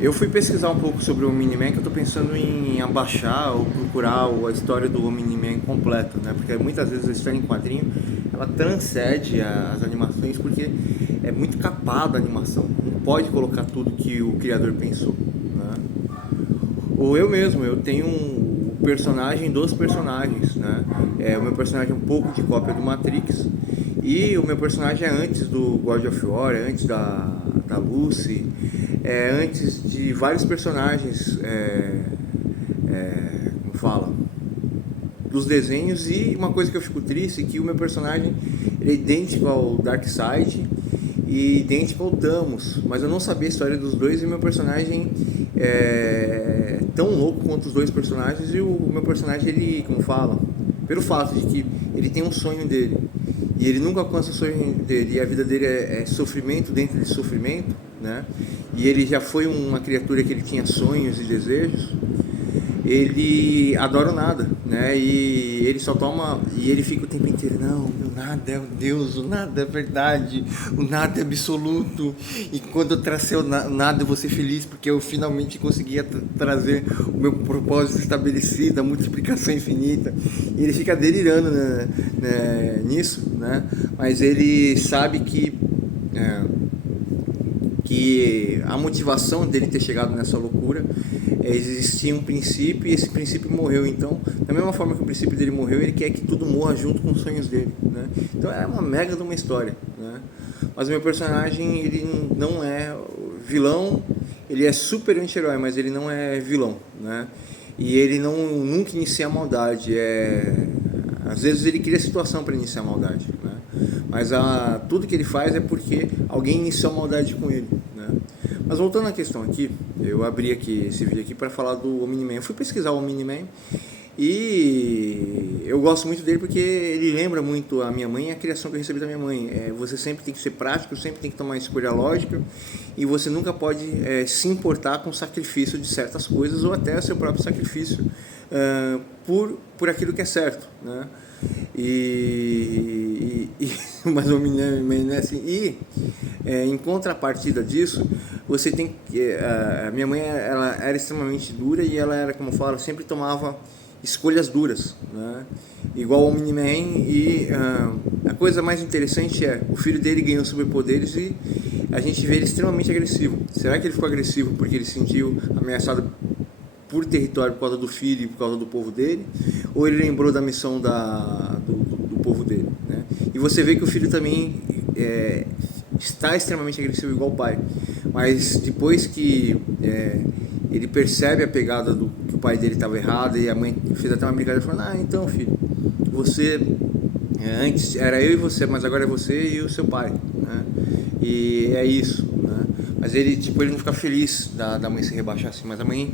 Eu fui pesquisar um pouco sobre o Omni-Man, que eu tô pensando em abaixar ou procurar a história do Omni-Man completa, né? Porque muitas vezes a história em quadrinho, ela transcende as animações porque é muito capada a animação. Não pode colocar tudo que o criador pensou, né? Ou eu mesmo, eu tenho um personagem dos personagens, né? O meu personagem é um pouco de cópia do Matrix. E o meu personagem é antes do God of War, é antes da Lucy, é antes de vários personagens, como fala, dos desenhos. E uma coisa que eu fico triste é que o meu personagem ele é idêntico ao Darkseid e idêntico ao Thanos, mas eu não sabia a história dos dois e meu personagem é tão louco quanto os dois personagens. E o meu personagem, ele, como fala, pelo fato de que ele tem um sonho dele e ele nunca alcança o sonho dele e a vida dele é sofrimento dentro de sofrimento, né? E ele já foi uma criatura que ele tinha sonhos e desejos. Ele adora o nada, né? E ele só toma. E ele fica o tempo inteiro: não, o nada é o Deus, o nada é verdade, o nada é absoluto. E quando eu tracei o nada, eu vou ser feliz porque eu finalmente conseguia trazer o meu propósito estabelecido, a multiplicação infinita. E ele fica delirando, nisso, né? Mas ele sabe é, que a motivação dele ter chegado nessa loucura existia um princípio e esse princípio morreu. Então, da mesma forma que o princípio dele morreu, ele quer que tudo morra junto com os sonhos dele, né? Então é uma mega de uma história, né? Mas o meu personagem, ele não é vilão, ele é super anti-herói, mas ele não é vilão, né? E ele nunca inicia a maldade, às vezes ele cria situação para iniciar a maldade, né? Mas tudo que ele faz é porque alguém iniciou a maldade com ele, né? Mas voltando à questão aqui, eu abri aqui esse vídeo aqui para falar do Omni-Man. Eu fui pesquisar o Omni-Man e eu gosto muito dele porque ele lembra muito a minha mãe e a criação que eu recebi da minha mãe. Você sempre tem que ser prático, sempre tem que tomar uma escolha lógica e você nunca pode se importar com o sacrifício de certas coisas ou até o seu próprio sacrifício por aquilo que é certo, né? Mas o menino não é assim. Em contrapartida disso, você tem que. A minha mãe, ela era extremamente dura e ela era, como eu falo, sempre tomava escolhas duras, né? Igual o Omni-Man. E a coisa mais interessante é o filho dele ganhou superpoderes e a gente vê ele extremamente agressivo. Será que ele ficou agressivo porque ele se sentiu ameaçado por território por causa do filho e por causa do povo dele, ou ele lembrou da missão do povo dele, né? E você vê que o filho também está extremamente agressivo igual o pai, mas depois que ele percebe a pegada que o pai dele estava errado e a mãe fez até uma brincadeira falando: então filho, você antes era eu e você, mas agora é você e o seu pai, né? E é isso, né? Mas ele, tipo, ele não fica feliz da mãe se rebaixar assim, mas a mãe,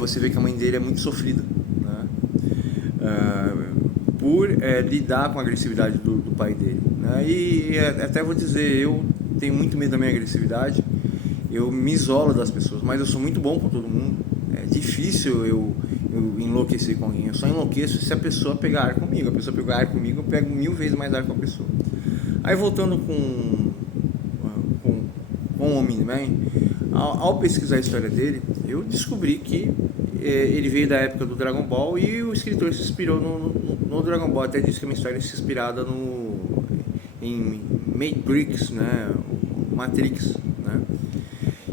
você vê que a mãe dele é muito sofrida, né? Por lidar com a agressividade do pai dele, né? E até vou dizer, eu tenho muito medo da minha agressividade, eu me isolo das pessoas, mas eu sou muito bom com todo mundo. É difícil eu enlouquecer com alguém, eu só enlouqueço se a pessoa pegar ar comigo. A pessoa pegar ar comigo, eu pego 1000 vezes mais ar com a pessoa. Aí voltando com o Omni-Man, ao pesquisar a história dele, eu descobri que ele veio da época do Dragon Ball e o escritor se inspirou no Dragon Ball. Até disse que é uma história inspirada em Matrix, né? Matrix, né?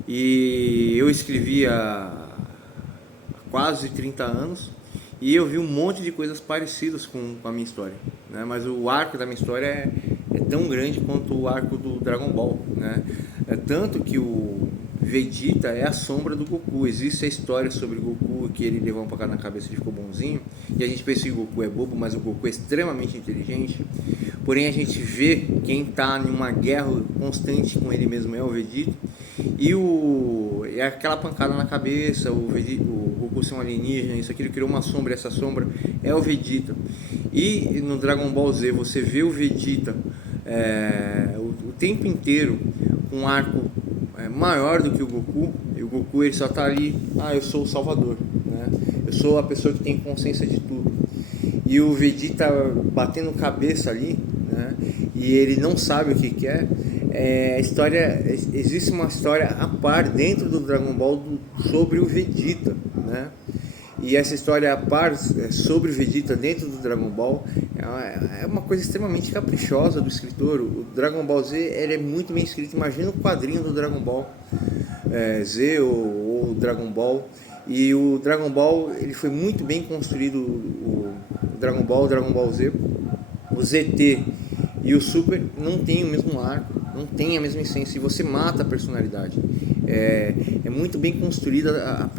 E eu escrevi há quase 30 anos e eu vi um monte de coisas parecidas com a minha história, né? Mas o arco da minha história é tão grande quanto o arco do Dragon Ball, né? É tanto que o Vegeta é a sombra do Goku. Existe a história sobre o Goku, que ele levou uma facada na cabeça e ficou bonzinho, e a gente pensa que o Goku é bobo, mas o Goku é extremamente inteligente. Porém, a gente vê quem está em uma guerra constante com ele mesmo é o Vegeta. E aquela pancada na cabeça, o Goku ser um alienígena, isso aqui, ele criou uma sombra, essa sombra é o Vegeta. E no Dragon Ball Z você vê o Vegeta o tempo inteiro com um arco maior do que o Goku, e o Goku ele só tá ali: eu sou o salvador, né? Eu sou a pessoa que tem consciência de tudo. E o Vegeta batendo cabeça ali, né? E ele não sabe o que quer. a história, existe uma história a par dentro do Dragon Ball sobre o Vegeta, né? E essa história a par sobre o Vegeta dentro do Dragon Ball é uma coisa extremamente caprichosa do escritor. O Dragon Ball Z ele é muito bem escrito. Imagina o quadrinho do Dragon Ball Z ou Dragon Ball. E o Dragon Ball ele foi muito bem construído. O Dragon Ball Z, o ZT e o Super não tem o mesmo arco, não tem a mesma essência, e você mata a personalidade. É muito bem construída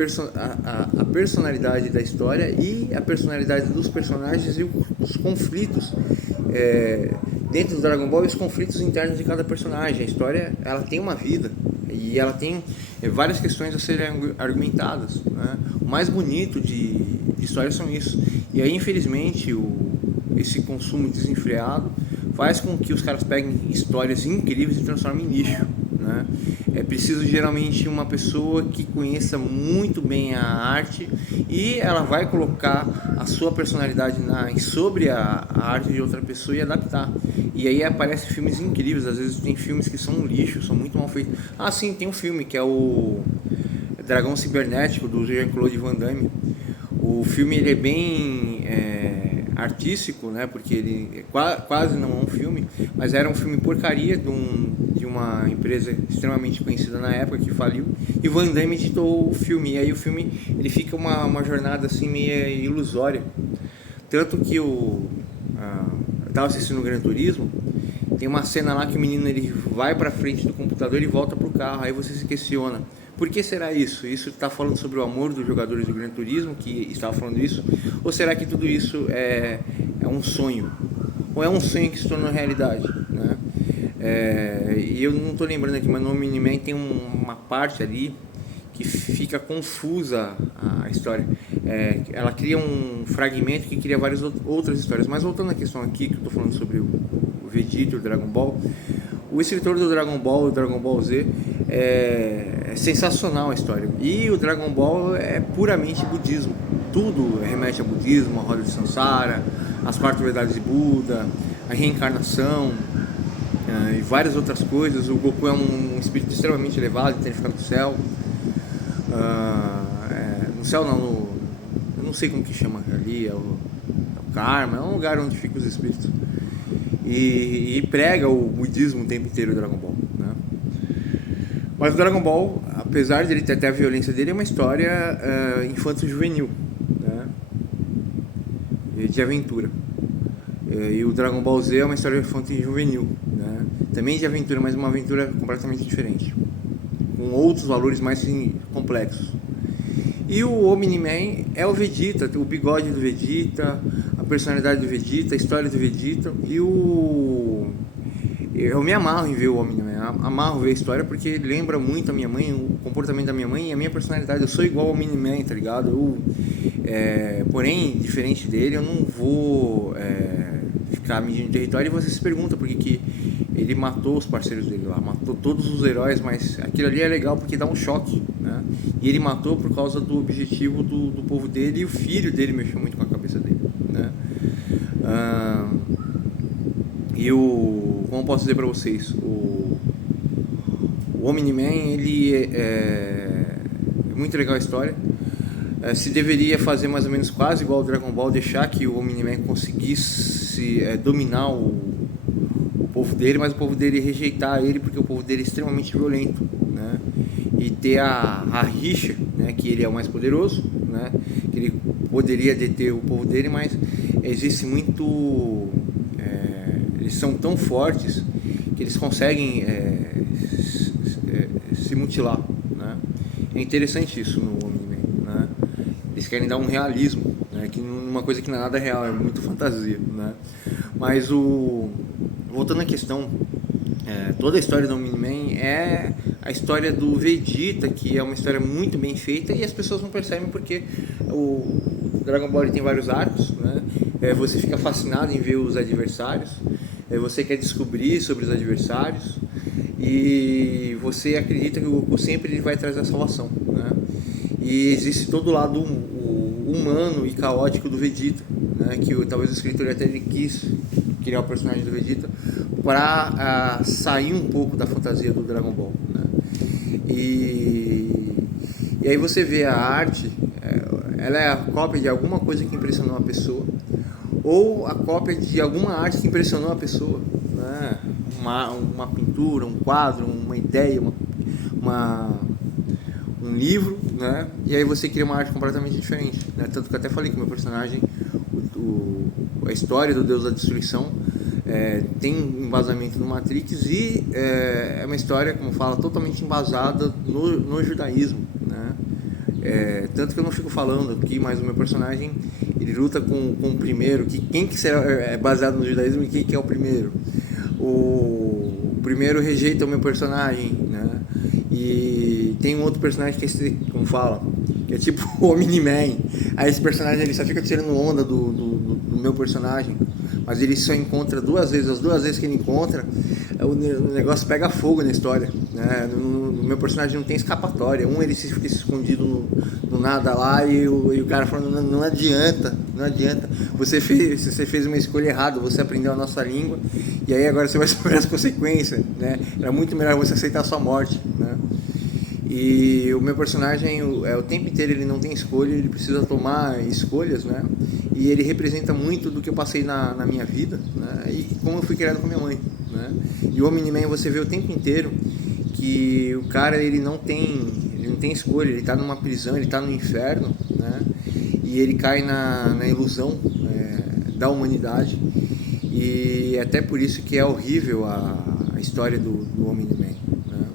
a personalidade da história e a personalidade dos personagens e os conflitos dentro do Dragon Ball e os conflitos internos de cada personagem. A história ela tem uma vida e ela tem várias questões a serem argumentadas, né? O mais bonito de histórias são isso. E aí, infelizmente, esse consumo desenfreado faz com que os caras peguem histórias incríveis e transformem em lixo, né? É preciso geralmente uma pessoa que conheça muito bem a arte e ela vai colocar a sua personalidade sobre a arte de outra pessoa e adaptar. E aí aparecem filmes incríveis. Às vezes tem filmes que são um lixo, são muito mal feitos. Ah, sim, tem um filme que é o Dragão Cibernético, do Jean-Claude Van Damme. O filme ele é bem artístico, né? Porque ele quase não é um filme, mas era um filme porcaria de uma empresa extremamente conhecida na época que faliu, e Van Damme editou o filme. E aí o filme ele fica uma jornada assim meio ilusória, tanto que eu estava assistindo o Gran Turismo. Tem uma cena lá que o menino ele vai para frente do computador e volta pro carro. Aí você se questiona: por que será isso? Isso está falando sobre o amor dos jogadores do Gran Turismo, que estava falando isso? Ou será que tudo isso é um sonho? Ou é um sonho que se tornou realidade, né? E eu não estou lembrando aqui, mas no Miniman tem uma parte ali que fica confusa a história. Ela cria um fragmento que cria várias outras histórias. Mas voltando à questão aqui, que eu estou falando sobre o Vegeta e o Dragon Ball, o escritor do Dragon Ball, o Dragon Ball Z, é sensacional a história. E o Dragon Ball é puramente budismo. Tudo remete a budismo, a roda de Sansara, as quatro verdades de Buda, a reencarnação e várias outras coisas. O Goku é um espírito extremamente elevado, ele tem que ficar no céu. No céu não, eu não sei como que chama ali, é o Karma, é um lugar onde ficam os espíritos. E prega o budismo o tempo inteiro, o Dragon Ball, né? Mas o Dragon Ball, apesar de ele ter até a violência dele, é uma história infanto-juvenil, né? De aventura. E o Dragon Ball Z é uma história infanto-juvenil, né? Também de aventura, mas uma aventura completamente diferente, com outros valores mais complexos. E o Omni-Man é o Vegeta, o bigode do Vegeta, a personalidade do Vegeta, a história do Vegeta. Eu me amarro em ver o Omni-Man, amarro ver a história porque lembra muito a minha mãe, o comportamento da minha mãe e a minha personalidade. Eu sou igual ao Omni-Man, tá ligado? Porém, diferente dele, eu não vou ficar medindo território. E você se pergunta por que ele matou os parceiros dele lá, matou todos os heróis, mas aquilo ali é legal porque dá um choque, né? E ele matou por causa do objetivo do povo dele, e o filho dele mexeu muito com a cabeça dele, né? Como eu posso dizer pra vocês, o Omni-Man, ele é muito legal a história. Se deveria fazer mais ou menos quase igual ao Dragon Ball, deixar que o Omni-Man conseguisse dominar o povo dele, mas o povo dele rejeitar ele porque o povo dele é extremamente violento, né? E ter a rixa, né? Que ele é o mais poderoso, né? Que ele poderia deter o povo dele, mas existe muito... eles são tão fortes que eles conseguem se mutilar, né? É interessante isso no Omni-Man, né? Eles querem dar um realismo, né? Que uma coisa que não é nada real, é muito fantasia, né? Mas voltando à questão, toda a história do Omni-Man é a história do Vegeta, que é uma história muito bem feita, e as pessoas não percebem porque o Dragon Ball tem vários arcos, né? Você fica fascinado em ver os adversários, você quer descobrir sobre os adversários, e você acredita que o Goku sempre ele vai trazer a salvação, né? E existe todo o lado humano e caótico do Vegeta, né? Que talvez o escritor até ele quis criar o personagem do Vegeta para sair um pouco da fantasia do Dragon Ball, né? E aí você vê a arte, ela é a cópia de alguma coisa que impressionou a pessoa, ou a cópia de alguma arte que impressionou a pessoa, né? Uma pintura, um quadro, uma ideia, um livro, né? E aí você cria uma arte completamente diferente, né? Tanto que eu até falei que o meu personagem, a história do Deus da Destruição, tem embasamento no Matrix e é uma história, como fala, totalmente embasada no judaísmo, né? Tanto que eu não fico falando aqui, mas o meu personagem, ele luta com o primeiro, quem que será baseado no judaísmo e quem que é o primeiro. O primeiro rejeita o meu personagem, né? E tem um outro personagem que é esse, como fala, que é tipo o Omni-Man. Aí esse personagem ele só fica tirando onda do meu personagem, mas ele só encontra duas vezes. As duas vezes que ele encontra, o negócio pega fogo na história, né? No meu personagem não tem escapatória. Ele fica escondido no nada lá e o cara falando, não adianta. Você fez uma escolha errada, você aprendeu a nossa língua e aí agora você vai sofrer as consequências, né? Era muito melhor você aceitar a sua morte, né? E o meu personagem, o tempo inteiro ele não tem escolha, ele precisa tomar escolhas, né? E ele representa muito do que eu passei na minha vida, né? E como eu fui criado com minha mãe, né? E o Omni-Man você vê o tempo inteiro que o cara ele não tem escolha, ele está numa prisão, ele está no inferno, né? E ele cai na ilusão da humanidade, e até por isso que é horrível a história do Omni-Man, né?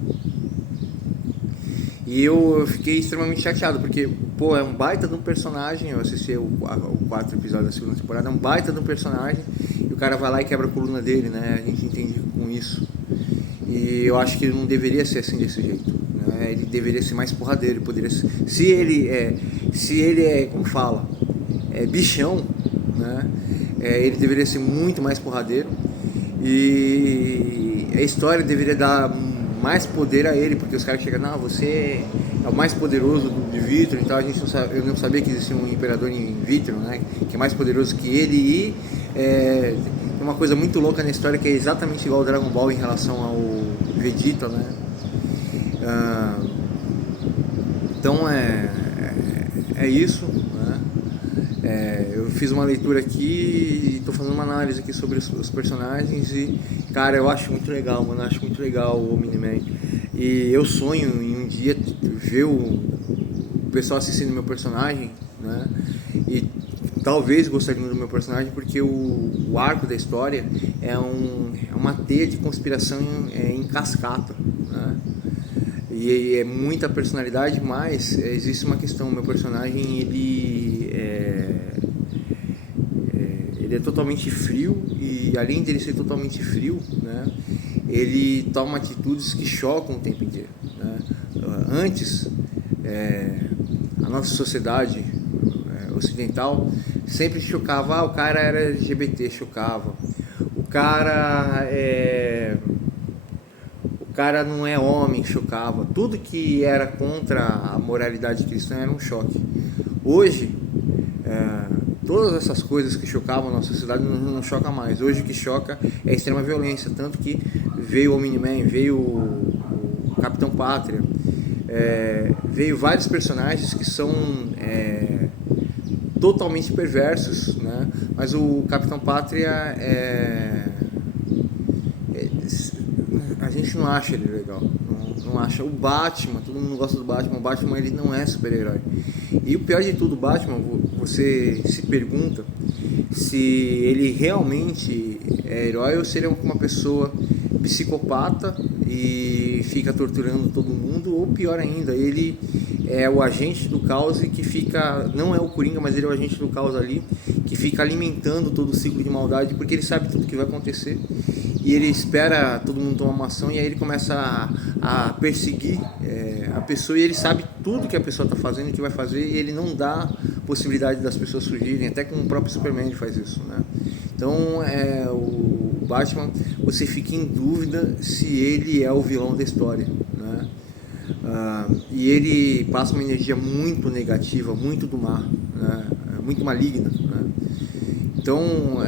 E eu fiquei extremamente chateado, porque, pô, é um baita de um personagem. Eu assisti o 4 episódios da segunda temporada, é um baita de um personagem, e o cara vai lá e quebra a coluna dele, né? A gente entende com isso. E eu acho que ele não deveria ser assim desse jeito, né? Ele deveria ser mais porradeiro, poderia ser, se ele é, como fala, bichão, né? Ele deveria ser muito mais porradeiro, e a história deveria dar mais poder a ele, porque os caras chegam, não, você é o mais poderoso de Vitro, então eu não sabia que existia um imperador em Vitro, né, que é mais poderoso que ele. E tem uma coisa muito louca na história que é exatamente igual ao Dragon Ball em relação ao Vegeta, né? Então é isso, né? Eu fiz uma leitura aqui e estou fazendo uma análise aqui sobre os personagens e, cara, eu acho muito legal, mano, eu acho muito legal o Omni-Man. E eu sonho em um dia ver o pessoal assistindo meu personagem, né? E talvez gostariam do meu personagem porque o arco da história é uma teia de conspiração em cascata, né? E é muita personalidade, mas existe uma questão. O meu personagem ele é totalmente frio, e além dele ser totalmente frio, né, ele toma atitudes que chocam o tempo inteiro, né? Antes, a nossa sociedade ocidental sempre chocava. O cara era LGBT, chocava. O cara não é homem, chocava. Tudo que era contra a moralidade cristã era um choque. Hoje, todas essas coisas que chocavam a nossa sociedade não choca mais. Hoje o que choca é a extrema violência. Tanto que veio o Omni-Man, veio o Capitão Pátria, veio vários personagens que são totalmente perversos, né? Mas o Capitão Pátria a gente não acha ele legal, não acha. O Batman, todo mundo gosta do Batman. O Batman ele não é super-herói. E o pior de tudo, o Batman, você se pergunta se ele realmente é herói ou se ele é uma pessoa psicopata e fica torturando todo mundo, ou pior ainda, ele é o agente do caos e que fica, não é o Coringa, mas ele é o agente do caos ali, que fica alimentando todo o ciclo de maldade, porque ele sabe tudo que vai acontecer e ele espera todo mundo tomar uma ação, e aí ele começa a perseguir a pessoa, e ele sabe tudo que a pessoa está fazendo e que vai fazer, e ele não dá possibilidade das pessoas fugirem. Até com o próprio Superman ele faz isso, né? Então o Batman, você fica em dúvida se ele é o vilão da história, né? E ele passa uma energia muito negativa, muito do mar, né? Muito maligna, né? Então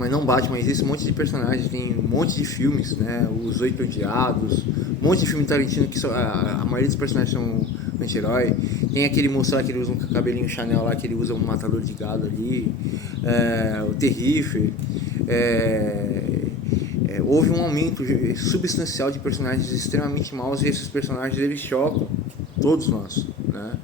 mas não Batman, existe um monte de personagens, tem um monte de filmes, né? Os Oito Odiados, um monte de filme Tarantino que a maioria dos personagens são anti-herói. Tem aquele moço lá que ele usa um cabelinho Chanel lá, que ele usa um matador de gado ali, o Terrifier. Houve um aumento substancial de personagens extremamente maus e esses personagens eles chocam todos nós, né?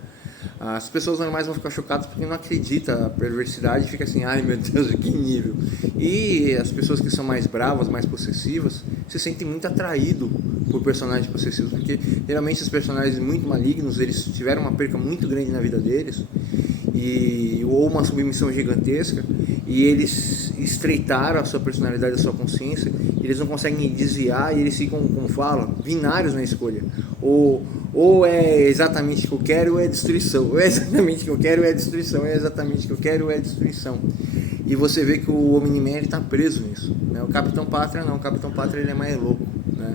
As pessoas normais vão ficar chocadas porque não acreditam na perversidade e fica assim, ai meu Deus, que nível. E as pessoas que são mais bravas, mais possessivas, se sentem muito atraídos por personagens possessivos, porque geralmente os personagens muito malignos, eles tiveram uma perca muito grande na vida deles, ou uma submissão gigantesca, e eles estreitaram a sua personalidade, a sua consciência, eles não conseguem desviar e eles ficam, como fala, binários na escolha. Ou é exatamente o que eu quero ou é destruição. Ou é exatamente o que eu quero ou é destruição. Ou é exatamente o que eu quero ou é destruição. E você vê que o Omni-Man está preso nisso, né? O Capitão Pátria não. O Capitão Pátria ele é mais louco, né?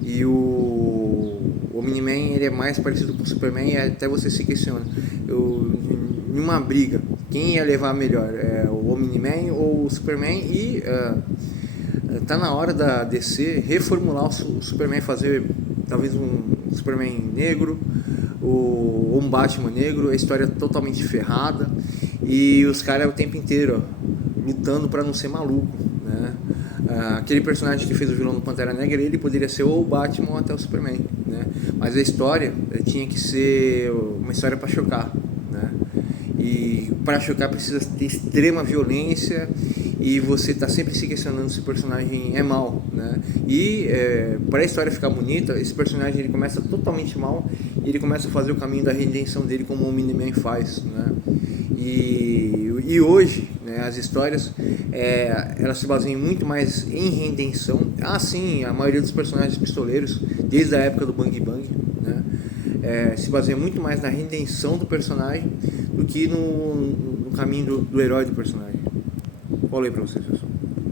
E o Omni-Man ele é mais parecido com o Superman e até você se questiona. Em uma briga, quem ia levar melhor? O Omni-Man ou o Superman? E tá na hora da DC reformular o Superman, fazer talvez um Superman negro ou um Batman negro, a história totalmente ferrada e os caras o tempo inteiro lutando para não ser maluco, né? Aquele personagem que fez o vilão do Pantera Negra, ele poderia ser ou o Batman ou até o Superman, né? Mas a história tinha que ser uma história para chocar, né? E para chocar precisa ter extrema violência e você tá sempre se questionando se o personagem é mal, né? E para a história ficar bonita, esse personagem ele começa totalmente mal e ele começa a fazer o caminho da redenção dele como o Omni-Man faz, né? E hoje, né, as histórias elas se baseiam muito mais em redenção. Sim, a maioria dos personagens pistoleiros, desde a época do Bang Bang, né, se baseia muito mais na redenção do personagem do que no caminho do herói do personagem. Falei pra vocês, pessoal.